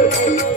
Thank you.